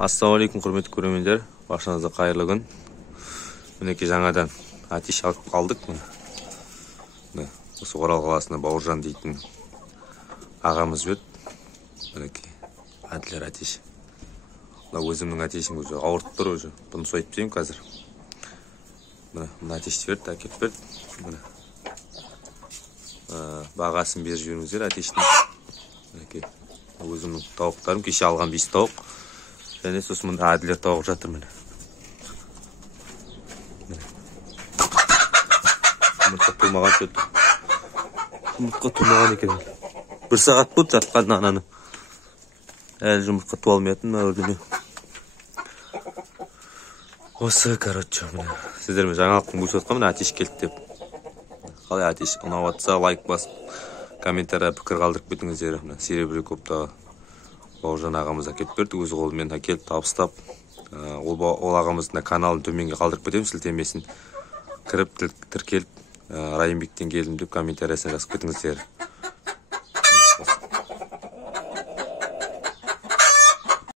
Ассалаумалейкум, құрметті көрермендер. Баршаңызға қайырлы күн. Мінекей жаңадан атиш алып қалдық. Осы Орал қаласында Бауыржан дейтін ағамыз бет. Мінекей Әділер атиш. Өзімнің атишім уже ауыртып тұр уже. Бұны сойып деймін қазір. Мына атишті берді, әкеп берді. Бағасын беріп жіберіңіздер атиштің. Мінекей өзімнің тауықтарым, кеше алған 5 тауық. Және сосын мұнда Әділер тауық жатыр міне. Жұмыртқа тумаған сөйтті. Жұмыртқа тумаған екен. 1 сағат болды жатқан ананы. Әлі жұмыртқа туа алмайтын мына өрдеме. Осы, короче, міне. Сіздермен жаңалықтың көрсетіп отқан міне атиш келді деп. Қалай атиш ұнап жатса лайк басып, комментария пікір қалдырып кетіңіздер. Серебрі коптағы Бауыржан ағамыз әкеліп берді, өз қолымен әкеліп табыстап. Ол ағамыздың каналын төменге қалдырып кетемін, сілтемесін кіріп тіркеліп Райымбектен келдім деп комментариясын жазып кетіңіздер.